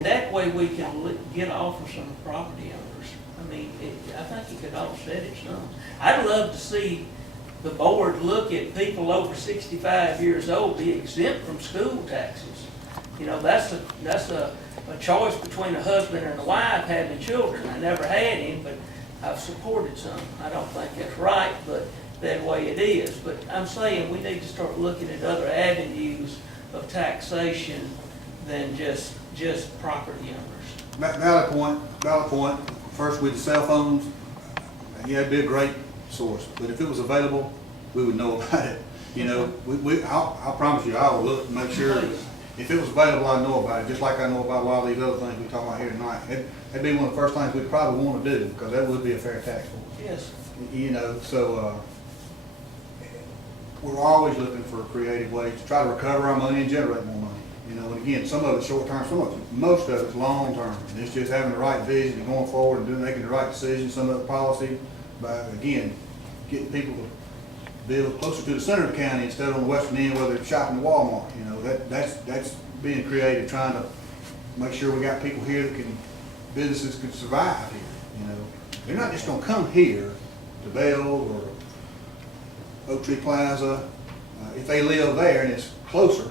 That way we can get offers from the property owners. I mean, I think it could offset it some. I'd love to see the board look at people over 65 years old be exempt from school taxes. You know, that's a choice between a husband and a wife having children. I never had any, but I've supported some. I don't think that's right, but that way it is. But I'm saying we need to start looking at other avenues of taxation than just property owners. Valid point. First with the cell phones, yeah, it'd be a great source, but if it was available, we would know about it. You know, I promise you, I will look and make sure, if it was available, I'd know about it, just like I know about a lot of these other things we talk about here tonight. That'd be one of the first things we'd probably want to do, because that would be a fair tax for us. Yes. You know, so we're always looking for creative ways to try to recover our money and generate more money. You know, and again, some of it's short term, most of it's long term. And it's just having the right vision and going forward and making the right decisions. Some of the policy, but again, getting people to build closer to the center of the county instead of on the western end where they're shopping at Walmart. You know, that's being creative, trying to make sure we got people here that businesses can survive here. You know, they're not just going to come here to Bell or Oak Tree Plaza if they live there and it's closer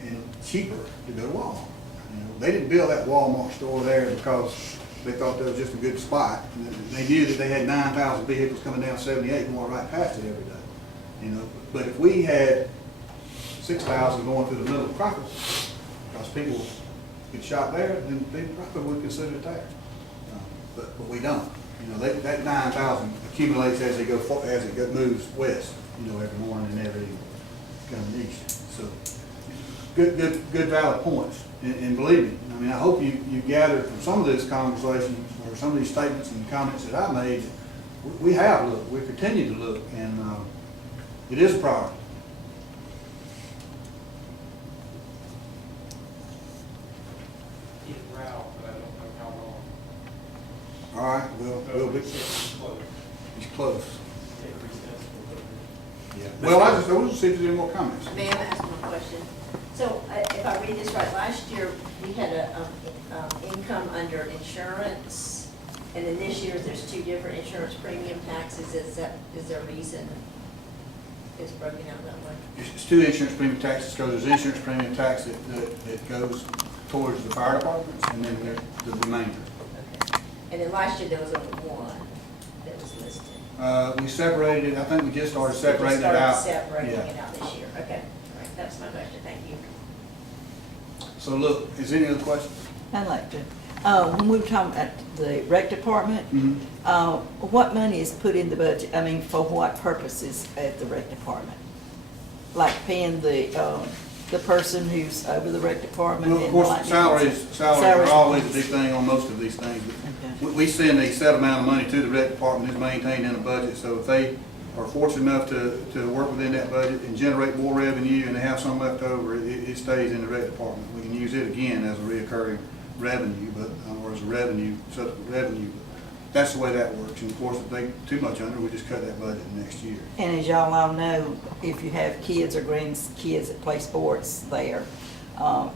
and cheaper to go to Walmart. You know, they didn't build that Walmart store there because they thought that was just a good spot. And they knew that they had 9,000 vehicles coming down 78 going right past it every day. You know, but if we had 6,000 going through the middle of Crockett, because people could shop there, then they probably would consider it there. But we don't. You know, that 9,000 accumulates as it moves west. You know, every morning and every coming east. So. Good valid points, and believe me, I mean, I hope you gathered from some of this conversation or some of these statements and comments that I made, we have looked, we continue to look, and it is a priority. But I don't know how long. All right, we'll be, It's close. he's close. Take recess. Yeah. Well, I want to see if there's any more comments. May I ask one question? So if I read this right, last year we had a income under insurance, and then this year there's two different insurance premium taxes. Is there a reason it's broken out that way? It's two insurance premium taxes, because there's insurance premium tax that goes towards the fire departments, and then there's the remainder. Okay. And then last year there was only one that was listed. We separated it. I think we just started separating it out. Separating Yeah. it out this year. Okay. All right. That's my question. Thank you. So look, is there any other questions? I'd like to, when we were talking about the rec department, what money is put in the budget? I mean, for what purposes at the rec department? Like paying the person who's over the rec department? Well, of and course, like salaries are always a big thing on most of these things. Okay. We send a set amount of money to the rec department that's maintained in the budget, so if they are fortunate enough to work within that budget and generate more revenue and they have some left over, it stays in the rec department. We can use it again as a reoccurring revenue, or as a subsequent revenue. That's the way that works. And of course, if they too much under, we just cut that budget next year. And as y'all all know, if you have kids or grandkids that play sports there,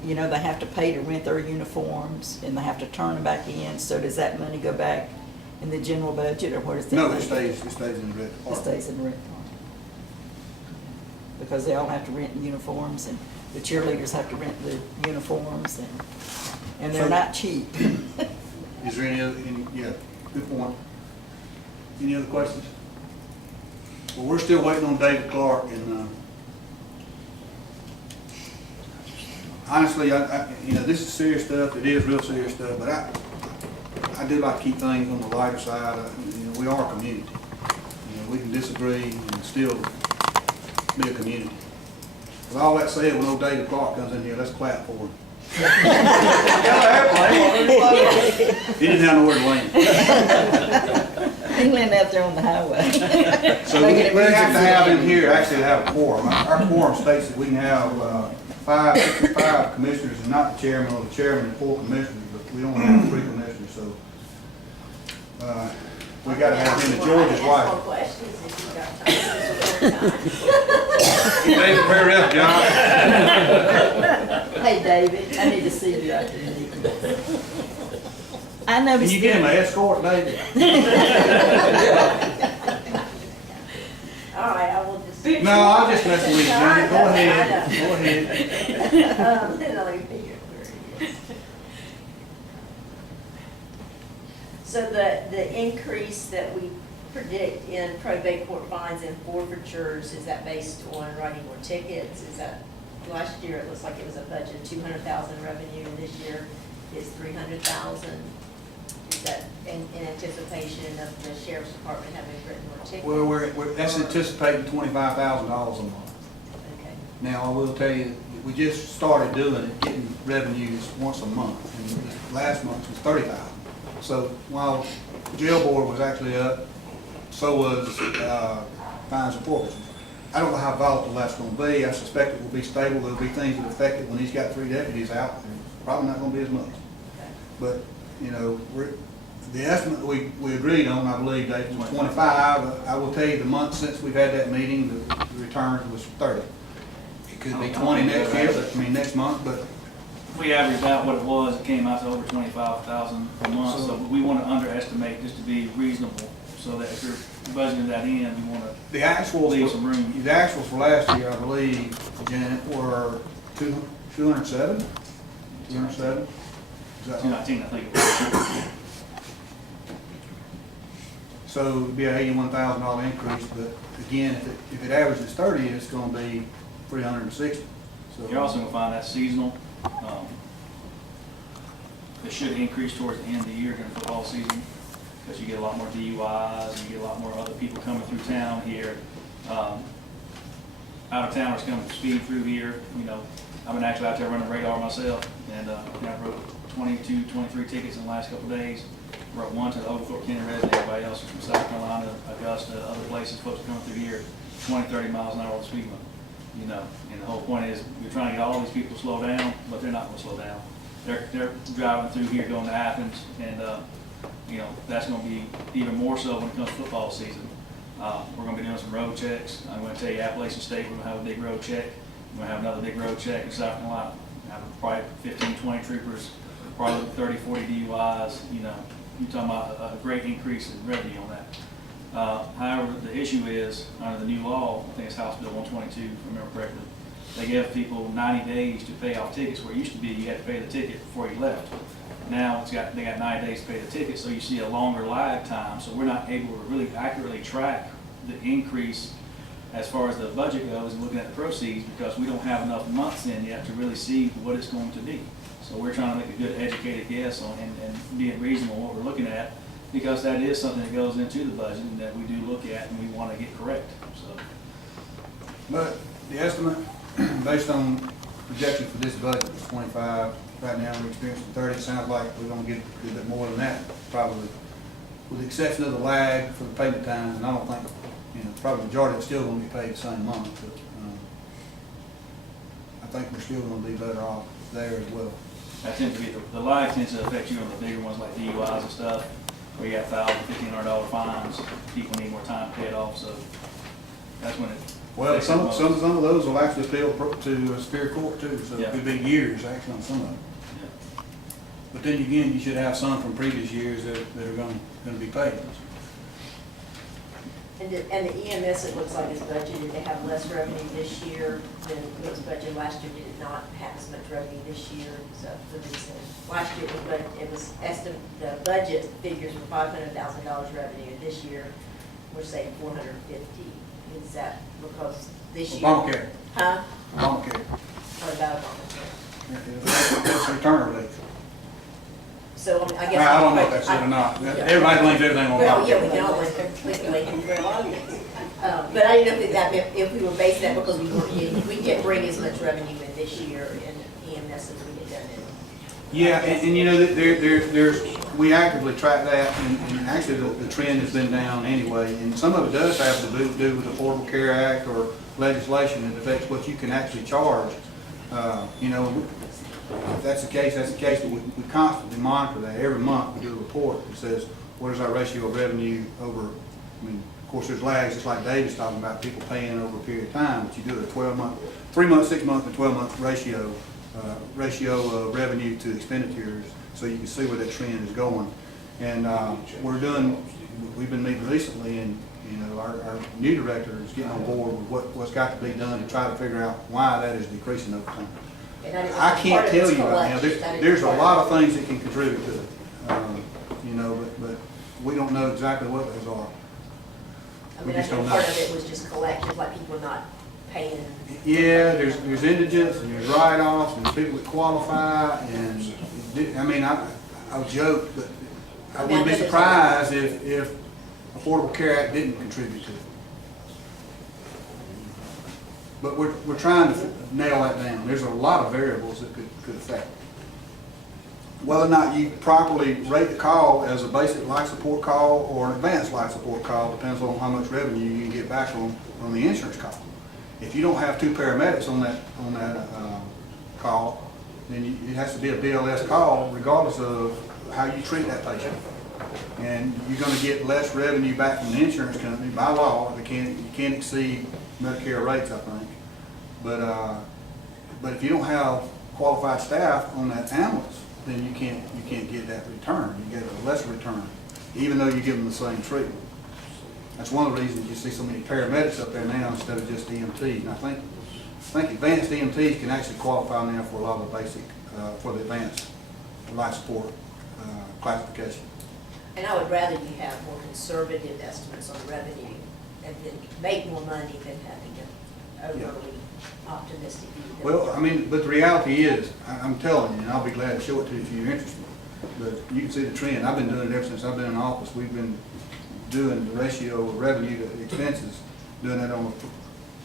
you know, they have to pay to rent their uniforms and they have to turn them back in. So does that money go back in the general budget, or where does that No, money it stays in the rec It department. stays in the rec department. Because they all have to rent uniforms, and the cheerleaders have to rent the uniforms, and they're So- not cheap. Is there any other, yeah, good point. Any other questions? Well, we're still waiting on David Clark, and honestly, you know, this is serious stuff. It is real serious stuff, but I do like to keep things on the lighter side. You know, we are a community. You know, we can disagree and still be a community. With all that said, when old David Clark comes in here, let's clap for him. He didn't have nowhere to land. He landed out there on the highway. So we have to have him here, actually to have a quorum. Our quorum states that we can have 5 commissioners and not the chairman, or the chairman and 4 commissioners, but we only have 3 commissioners, so we got to have him and George's Ask more wife. questions if you've got time. David, hurry up, John. Hey, David, I need to see you after the meeting. I Can noticed. you get him an escort, David? All right, I will just. No, I'm just messing with you, Janet. Go I ahead, know. go ahead. Then let me figure where it is. So the increase that we predict in probate court fines and forfeitures, is that based on writing more tickets? Is that, last year it looks like it was a budget of 200,000 revenue, and this year is 300,000. Is that in anticipation of the sheriff's department having written more tickets? Well, that's anticipating $25,000 a month. Okay. Now, I will tell you, we just started doing it, getting revenues once a month, and last month was 30,000. So while the jail board was actually up, so was fines and forfeitures. I don't know how volatile that's going to be. I suspect it will be stable. There'll be things that affect it when he's got 3 deputies out. It's probably not going to be as much. Okay. But, you know, the estimate we agreed on, I believe, Dave, was 25. I will tell you, the month since we've had that meeting, the return was 30. It could be 20 next year, next month, but We averaged out what it was, it came out to over 25,000 a month, so we want to underestimate just to be reasonable, so that if you're budgeting that in, we want to the actuals, leave some room. the actuals for last year, I believe, Janet, were 207? 207? Is that right? 219, I think it was. So it'd be an $81,000 increase, but again, if it averages 30, it's going to be 360. So You're also going to find that seasonal. It should increase towards the end of the year during football season, because you get a lot more DUIs, and you get a lot more other people coming through town here. Out-of-towners coming to speed through here. You know, I've been actually out there running radar myself, and I wrote 22, 23 tickets in the last couple of days. Wrote one to the Oglethorpe County resident, everybody else is from South Carolina, Augusta, other places, folks coming through here, 20, 30 miles an hour on the speed limit. You know, and the whole point is, we're trying to get all these people to slow down, but they're not going to slow down. They're driving through here going to Athens, and you know, that's going to be even more so when it comes to football season. We're going to be doing some road checks. I'm going to tell you, Appalachian State, we're going to have a big road check. We're going to have another big road check in South Carolina. We're going to have probably 15, 20 troopers, probably 30, 40 DUIs. You know, you're talking about a great increase in revenue on that. However, the issue is, under the new law, I think it's House Bill 122, if I remember correctly, they give people 90 days to pay off tickets, where it used to be you had to pay the ticket before you left. Now they got 90 days to pay the ticket, so you see a longer lag time, so we're not able to really accurately track the increase as far as the budget goes and looking at the proceeds, because we don't have enough months in yet to really see what it's going to be. So we're trying to make a good educated guess on and being reasonable what we're looking at, because that is something that goes into the budget and that we do look at and we want to get correct. So, But the estimate, based on projection for this budget, was 25. Right now, we're experiencing 30. It sounds like we're going to get a little bit more than that, probably, with the exception of the lag for the payment times. And I don't think, you know, probably the majority of it's still going to be paid the same month. But I think we're still going to be better off there as well. that tends to be, the lag tends to affect you on the bigger ones like DUIs and stuff, where you got $1,000, $1,500 fines. People need more time to pay it off, so that's when it. Well, affects it some most. of those will actually appeal to a superior court too, so it Yeah. could be years actually on some of them. Yeah. But then again, you should have some from previous years that are going to be paid. And the EMS, it looks like is budgeted to have less revenue this year than it was budgeted last year. Did it not have as much revenue this year? So the reason, last year it was estimated, the budget figures were $500,000 revenue, and this year we're saying 450. Is that because this year? Obamacare, Huh? Obamacare. Or about Obamacare? That's return relief. So I guess. I don't know if that's it or not. Everybody blames everything on Well, yeah, we Obamacare. can always speculate for a lot of things. But I didn't know if that meant, if we were basing that because we can't bring as much revenue in this year in EMS as we had done in. Yeah, and you know, there's, we actively track that, and actually the trend has been down anyway. And some of it does have to do with the Affordable Care Act or legislation that affects what you can actually charge. You know, if that's the case, that's the case, but we constantly monitor that. Every month we do a report that says, what is our ratio of revenue over, I mean, of course there's lags, just like David's talking about, people paying over a period of time, but you do a 12-month, 3-month, 6-month, and 12-month ratio ratio of revenue to expenditures, so you can see where that trend is going. And we've been meeting recently, and our new director is getting on board with what's got to be done to try to figure out why that is decreasing over time. And that is I part can't of tell its you right now, collection. That is there's a part lot of of things that can contribute to it, but we don't know exactly what those are. I we mean, I just think don't part know. of it was just collections, like people not paying. Yeah, there's indigents, and there's write-offs, and there's people that qualify, and, I mean, I joke, but I wouldn't be surprised if Affordable Care Act didn't contribute to it. But we're trying to nail that down. There's a lot of variables that could affect it. Whether or not you properly rate the call as a basic life support call or an advanced life support call depends on how much revenue you can get back on the insurance call. If you don't have 2 paramedics on that call, then it has to be a BLS call regardless of how you treat that patient. And you're going to get less revenue back from the insurance company by law. You can't exceed Medicare rates, I think. But if you don't have qualified staff on that ambulance, then you can't get that return. You get a lesser return, even though you give them the same treatment. That's one of the reasons you see so many paramedics up there now instead of just EMTs. And I think advanced EMTs can actually qualify now for a lot of the basic, for the advanced life support classification. And I would rather you have more conservative estimates on revenue and then make more money than having an overly optimistic view. Well, I mean, but the reality is, I'm telling you, and I'll be glad to show it to you if you're interested, but you can see the trend. I've been doing it ever since I've been in office. We've been doing the ratio of revenue to expenses, doing that on an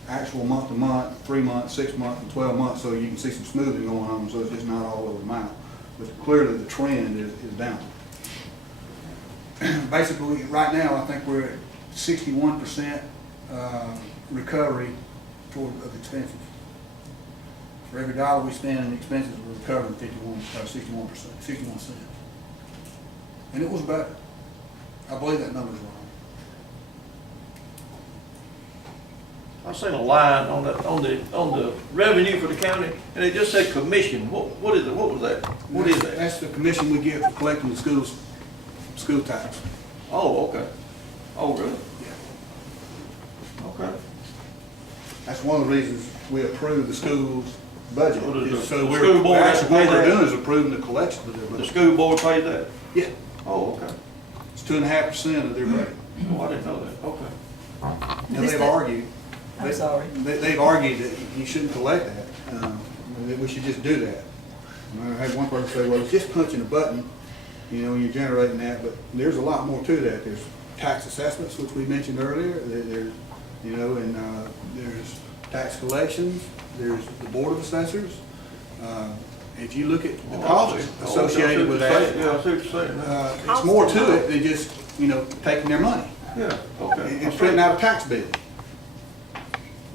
actual month to month, 3 months, 6 months, and 12 months, so you can see some smoothing going on, so it's just not all over the map. But clearly the trend is down. Basically, right now, I think we're at 61% recovery of expenses. For every dollar we spend in expenses, we're recovering 61 cents. And it was better. I believe that number's wrong. I seen a line on the revenue for the county, and it just said commission. What is it? What was that? What is that? That's the commission we get for collecting the school tax. Oh, okay. Oh, really? Yeah. Okay. That's one of the reasons we approve the school's budget. So does is the So school board have to actually, what pay we're that? doing is approving the collection of their The budget. school board paid that? Yeah, Oh, okay. it's 2.5% of their budget. Oh, I didn't know that. Okay. Now, they've argued. I'm sorry. They've argued that you shouldn't collect that, that we should just do that. And I had one person say, well, it's just punching a button, when you're generating that, but there's a lot more to that. There's tax assessments, which we mentioned earlier, there's, there's tax collections, there's the Board of Assessors. If you look at the costs associated with that, Yeah, I see what you're saying. it's more to it than just, taking their money Yeah, okay. and printing out a tax bill.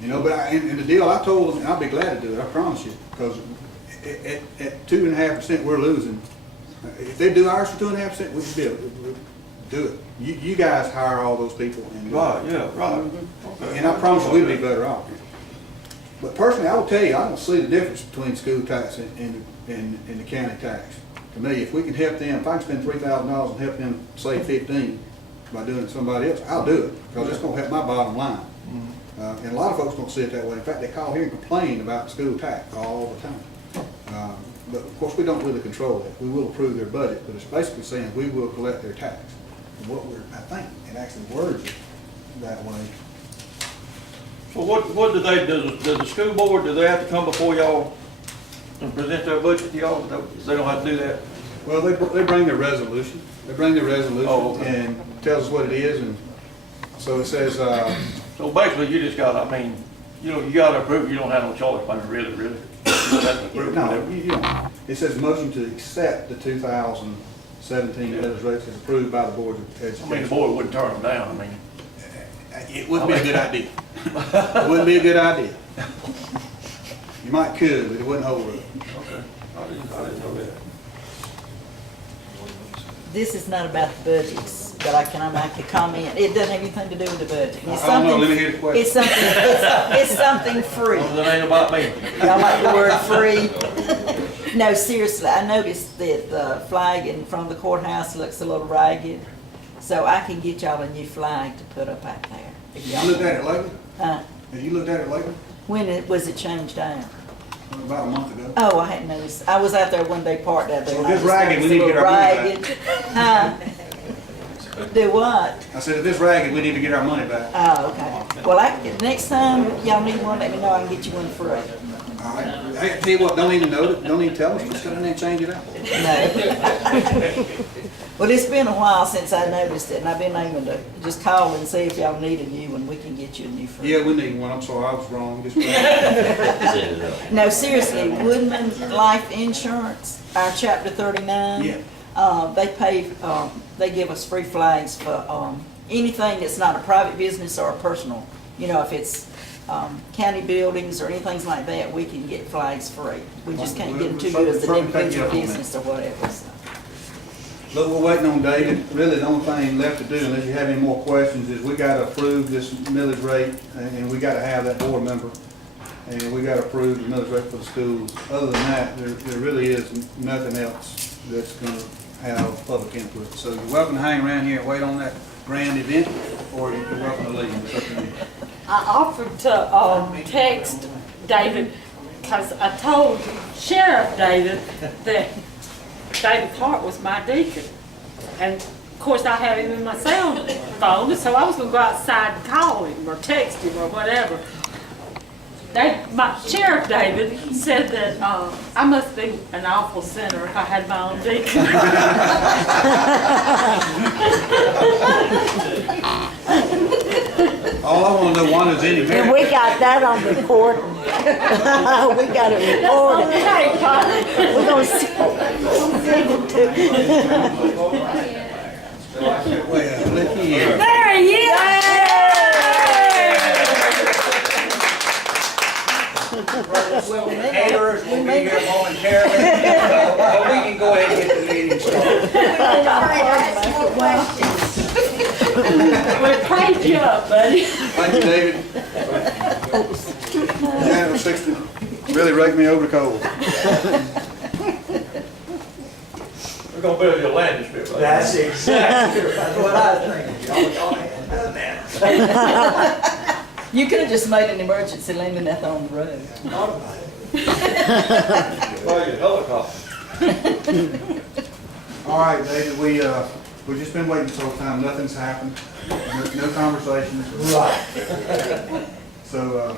And the deal I told them, and I'll be glad to do it, I promise you, because at 2.5% we're losing. If they do ours for 2.5%, we can do it. You guys hire all those people and. Right, yeah, right. Okay. And I promise you we'd be better off. But personally, I will tell you, I don't see the difference between school tax and the county tax. To me, if we can help them, if I can spend $3,000 and help them save 15 by doing it to somebody else, I'll do it, because it's gonna help my bottom line. And a lot of folks don't see it that way. In fact, they call here and complain about school tax all the time. But of course, we don't really control that. We will approve their budget, but it's basically saying we will collect their tax. And I think it actually words it that way. So what do they, does the school board, do they have to come before y'all and present their budget to y'all? They don't have to do that? Well, they bring their resolution. They bring their resolution Oh, okay. and tells us what it is, and so it says, So basically, you just gotta, you gotta approve, you don't have no choice, really. You don't have to approve no, whatever. you don't. It says motion to accept the 2017 millage rates as approved by the Board of Education. The board wouldn't turn them down, It wouldn't be a good idea. It wouldn't be a good idea. You might could, but it wouldn't hold up. Okay. I didn't know that. This is not about the budgets, but can I make a comment? It doesn't have anything to do with the budget. It's I don't know, something- let me hear the question. It's something free. Well, that ain't about me. I like the word free. No, seriously, I noticed that the flag in front of the courthouse looks a little ragged, so I can get y'all a new flag to put up out there. if You y'all looked want. at it lately? Huh? Have you looked at it lately? Was it changed out? About a month ago. Oh, I hadn't noticed. I was out there one day parked out there. So and I if it's just ragged, we noticed need to a get our little money back. ragged. Huh? Do what? I said, if it's ragged, we need to get our money back. Oh, okay. Well, next time y'all need one, let me know. I can get you one free. All right. Hey, I tell you what, don't even know it, don't even tell us, just go in there and change it out. No. Well, it's been a while since I noticed it, and I've been aiming to just call and see if y'all need a new one. We can get you a new free. Yeah, we need one, I'm sorry, I was wrong. Just- No, seriously, Woodman Life Insurance, our chapter 39. Yeah. They give us free flags for, anything that's not a private business or a personal. You know, if it's, county buildings or anything like that, we can get flags free. We just can't get them to you as an individual business or whatever, so. Look, we're waiting on David. Really, the only thing left to do, unless you have any more questions, is we gotta approve this millage rate, and we gotta have that board member. And we gotta approve the millage rate for the schools. Other than that, there really is nothing else that's gonna have public input. So you're welcome to hang around here and wait on that grand event, or you're welcome to leave. It's up to you. I offered to text David, because I told Sheriff David that David Hart was my deacon. And of course, I have him in my cell phone, so I was gonna go outside and call him or text him or whatever. My Sheriff David said that I must be an awful sinner if I had my own deacon. All I wanna know, Wanda's any And married? we got that on recording. We got it recorded. Okay, Father. We're gonna send it to you. Well, look here. There he is! Caterers will be here momentarily, but we can go ahead and get the meeting started. All right, I have more questions. We praised you up, buddy. Thank you, David. Janet was fixing to really rake me over the coals. We're gonna build you a landing strip right That's exactly what I was thinking. Y'all hadn't done that. You could have just made an emergency landing that on the road. Thought about it. Fly your helicopter. All right, David, we've just been waiting this whole time, nothing's happened, no conversations. Right. So,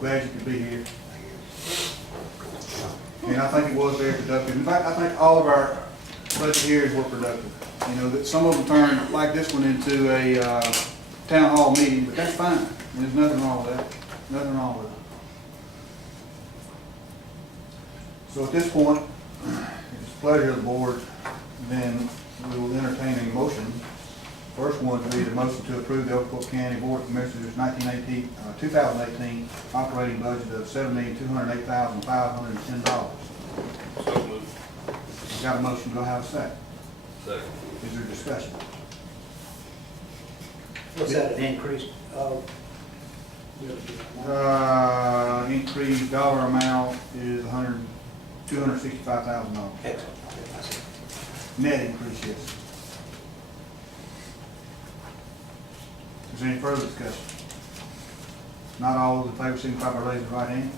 glad you could be here. And I think it was very productive. In fact, I think all of our budget hearings were productive. You know, that some of them turned, like this one, into a town hall meeting, but that's fine. There's nothing wrong with that, nothing wrong with it. So at this point, it's the pleasure of the board, then we will entertain a motion. First one would be the motion to approve the Oglethorpe County Board of Commissioners 2018 operating budget of $7,208,510. So moved. We've got a motion, do I have a second? Second. Is there discussion? What's that, an increase of? Increased dollar amount is $265,000. Excellent. I see. Net increase, yes. Is there any further discussion? Not all those in favor signify by raising the right hand.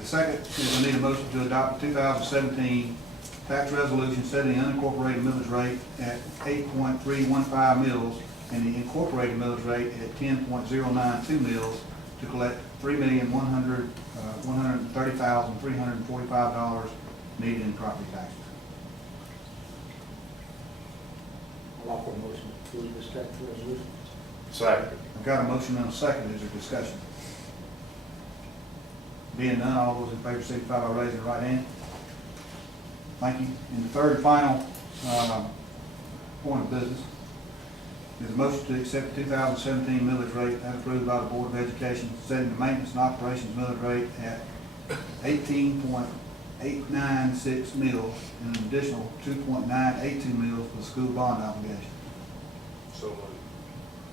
The second is we need a motion to adopt the 2017 tax resolution setting the unincorporated millage rate at 8.315 mils and the incorporated millage rate at 10.092 mils to collect $3,130,345 needed in property taxes. I'll offer a motion to approve this tax resolution. Second. I've got a motion and a second. Is there discussion? Being none, all those in favor signify by raising the right hand. Thank you. And the third and final point of business is a motion to accept the 2017 millage rate as approved by the Board of Education, setting the maintenance and operations millage rate at 18.896 mils and an additional 2.982 mils for the school bond obligation. So moved.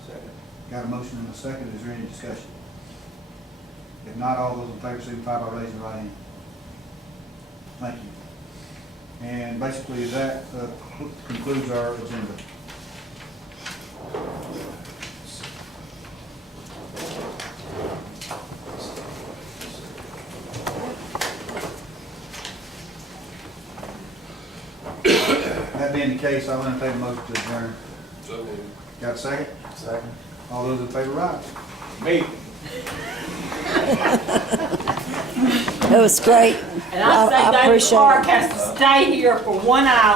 Second. Got a motion and a second. Is there any discussion? If not, all those in favor signify by raising your right hand. Thank you. And basically, that concludes our agenda. That being the case, I'll entertain a motion to adjourn. Got a second? Second. All those in favor, rise. Me. It was great. And I say David appreciate Clark it. has to stay here for 1 hour.